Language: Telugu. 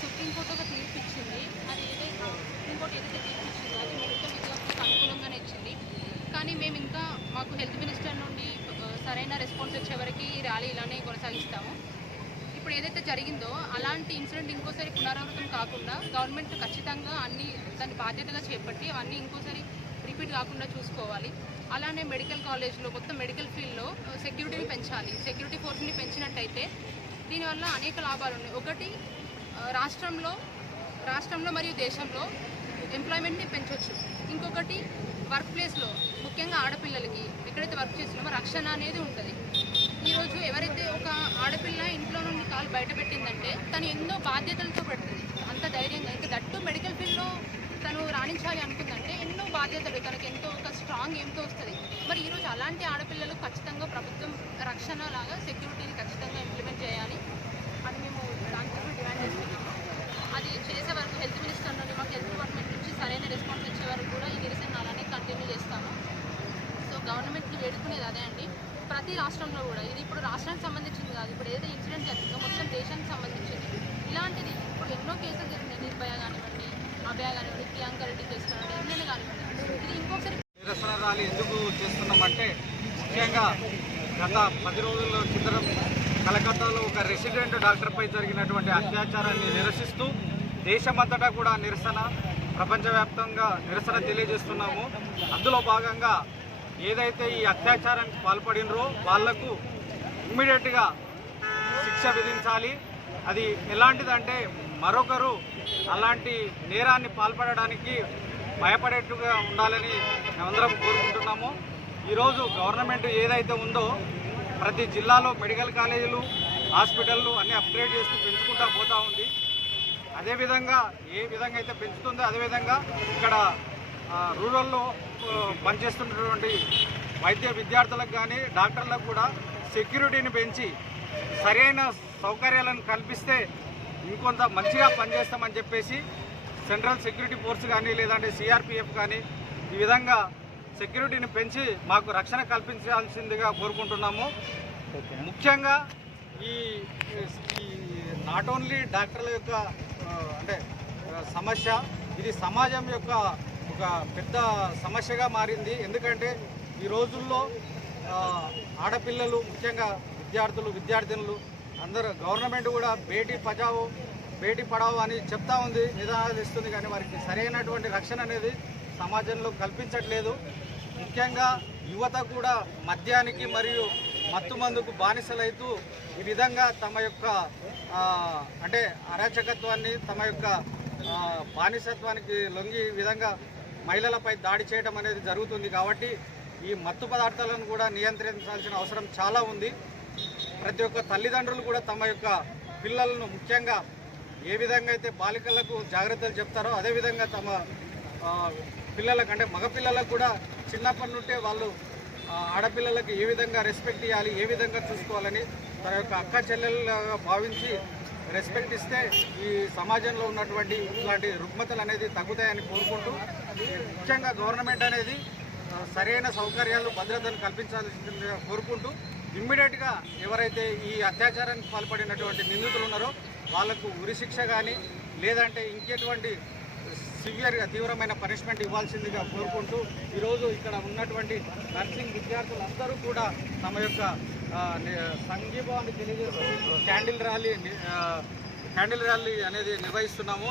సుప్రీంకోర్టు ఒక తీర్పు ఇచ్చింది. అది ఏదైతే సుప్రీంకోర్టు ఏదైతే తీర్పు ఇచ్చిందో అది మెడికల్ విద్యార్థులకు అనుకూలంగానే ఇచ్చింది. కానీ మేము ఇంకా మాకు హెల్త్ మినిస్టర్ నుండి సరైన రెస్పాన్స్ వచ్చే వరకు ఈ ర్యాలీ ఇలానే కొనసాగిస్తాము. ఇప్పుడు ఏదైతే జరిగిందో అలాంటి ఇన్సిడెంట్ ఇంకోసారి పునరావృతం కాకుండా గవర్నమెంట్ ఖచ్చితంగా అన్ని దాన్ని బాధ్యతగా చేపట్టి అవన్నీ ఇంకోసారి రిపీట్ కాకుండా చూసుకోవాలి. అలానే మెడికల్ కాలేజ్లో మొత్తం మెడికల్ ఫీల్డ్లో సెక్యూరిటీని పెంచాలి. సెక్యూరిటీ ఫోర్స్ని పెంచినట్టయితే దీనివల్ల అనేక లాభాలు ఉన్నాయి. ఒకటి, రాష్ట్రంలో మరియు దేశంలో ఎంప్లాయ్మెంట్ని పెంచవచ్చు. ఇంకొకటి, వర్క్ ప్లేస్లో ముఖ్యంగా ఆడపిల్లలకి ఎక్కడైతే వర్క్ చేస్తున్నామో రక్షణ అనేది ఉంటుంది. ఈరోజు ఎవరైతే ఒక ఆడపిల్ల ఇంట్లో నుండి కాలు బయట పెట్టిందంటే తను ఎన్నో బాధ్యతలతో పెడుతుంది. అంత ధైర్యంగా, ఇంకా దట్టు మెడికల్ ఫీల్డ్లో తను రాణించాలి అనుకుందంటే ఎన్నో బాధ్యతలు, తనకు ఎంతో ఒక స్ట్రాంగ్ ఏంతో వస్తుంది. మరి ఈరోజు అలాంటి ఆడపిల్లలు ఖచ్చితంగా ప్రభుత్వం రక్షణ లాగా సెక్యూరిటీని ఖచ్చితంగా ఇంప్లిమెంట్ చేయాలి అని మేము దానికి డిమాండ్ చేస్తున్నాము. అది చేసే వరకు హెల్త్ మినిస్టర్ నుండి మాకు హెల్త్ డిపార్ట్మెంట్ నుంచి సరైన రెస్పాన్స్ వచ్చే వరకు కూడా ఈ నిరసన అలానే కంటిన్యూ చేస్తాము. సో గవర్నమెంట్ని వేడుకునేది అదే అండి. ప్రతి రాష్ట్రంలో కూడా, ఇది ఇప్పుడు రాష్ట్రానికి సంబంధించింది కాదు, ఇప్పుడు ఏదైతే ఇన్సిడెంట్ జరిగిందో మొత్తం దేశానికి సంబంధించింది. ఇలాంటిది ఇప్పుడు ఎన్నో కేసులు జరిగినాయి. నిర్భయ కానివ్వండి, అభయ కానివ్వండి, ప్రియాంక రెడ్డి కేసు కానివ్వండి, ఎన్నెన్ని కానివ్వండి. ఇది ఇంకొకసారి నిరసన ర్యాలీ ఎందుకు చేస్తున్నామంటే, ముఖ్యంగా గత 10 రోజుల కిందట కలకత్తాలో ఒక రెసిడెంట్ డాక్టర్పై జరిగినటువంటి అత్యాచారాన్ని నిరసిస్తూ దేశమంతటా కూడా ప్రపంచవ్యాప్తంగా నిరసన తెలియజేస్తున్నాము. అందులో భాగంగా ఏదైతే ఈ అత్యాచారానికి పాల్పడినరో వాళ్లకు ఇమ్మీడియట్గా శిక్ష విధించాలి. అది ఎలాంటిదంటే, మరొకరు అలాంటి నేరాన్ని పాల్పడడానికి భయపడేట్టుగా ఉండాలని మేమందరం కోరుకుంటున్నాము. ఈరోజు గవర్నమెంట్ ఏదైతే ఉందో ప్రతి జిల్లాలో మెడికల్ కాలేజీలు, హాస్పిటళ్ళు అన్నీ అప్గ్రేడ్ చేస్తూ పెంచుకుంటూ పోతూ ఉంది. అదేవిధంగా ఏ విధంగా అయితే పెంచుతుందో అదేవిధంగా ఇక్కడ రూరల్లో పనిచేస్తున్నటువంటి వైద్య విద్యార్థులకు కానీ డాక్టర్లకు కూడా సెక్యూరిటీని పెంచి సరైన సౌకర్యాలను కల్పిస్తే ఇంకొంత మంచిగా పనిచేస్తామని చెప్పేసి సెంట్రల్ సెక్యూరిటీ ఫోర్స్ కానీ లేదంటే సిఆర్పిఎఫ్ కానీ ఈ విధంగా సెక్యూరిటీని పెంచి మాకు రక్షణ కల్పించాల్సిందిగా కోరుకుంటున్నాము. ముఖ్యంగా ఈ నాట్ ఓన్లీ డాక్టర్ల యొక్క అంటే సమస్య, ఇది సమాజం యొక్క ఒక పెద్ద సమస్యగా మారింది. ఎందుకంటే ఈ రోజుల్లో ఆడపిల్లలు ముఖ్యంగా విద్యార్థినులు అందరూ గవర్నమెంట్ కూడా బేటీ బచావో బేటీ పడావో అని చెప్తా ఉంది, నిదానాలు ఇస్తుంది, కానీ వారికి సరైనటువంటి రక్షణ అనేది సమాజంలో కల్పించట్లేదు. ముఖ్యంగా యువత కూడా మద్యానికి మరియు మత్తు మందుకు బానిసలైతూ ఈ విధంగా తమ యొక్క అంటే అరాచకత్వాన్ని తమ యొక్క బానిసత్వానికి లొంగి ఈ విధంగా మహిళలపై దాడి చేయడం అనేది జరుగుతుంది. కాబట్టి ఈ మత్తు పదార్థాలను కూడా నియంత్రించాల్సిన అవసరం చాలా ఉంది. ప్రతి ఒక్క తల్లిదండ్రులు కూడా తమ యొక్క పిల్లలను ముఖ్యంగా ఏ విధంగా అయితే బాలికలకు జాగ్రత్తలు చెప్తారో అదేవిధంగా తమ పిల్లలకు అంటే మగపిల్లలకు కూడా చిన్నప్పటి నుండే వాళ్ళు ఆడపిల్లలకు ఏ విధంగా రెస్పెక్ట్ ఇవ్వాలి, ఏ విధంగా చూసుకోవాలని తన యొక్క అక్క చెల్లెలుగా భావించి రెస్పెక్ట్ ఇస్తే ఈ సమాజంలో ఉన్నటువంటి ఇలాంటి రుగ్మతలు అనేది తగ్గుతాయని కోరుకుంటూ, ముఖ్యంగా గవర్నమెంట్ అనేది సరైన సౌకర్యాలు భద్రతను కల్పించాల్సిందిగా కోరుకుంటూ ఇమ్మీడియట్గా ఎవరైతే ఈ అత్యాచారానికి పాల్పడినటువంటి నిందితులు ఉన్నారో వాళ్లకు ఉరిశిక్ష కానీ లేదంటే ఇంకెటువంటి సివియర్గా తీవ్రమైన పనిష్మెంట్ ఇవ్వాల్సిందిగా కోరుకుంటూ ఈరోజు ఇక్కడ ఉన్నటువంటి నర్సింగ్ విద్యార్థులందరూ కూడా తమ యొక్క సంఘీభావాన్ని తెలియజేస్తూ క్యాండిల్ ర్యాలీ అనేది నిర్వహిస్తున్నాము.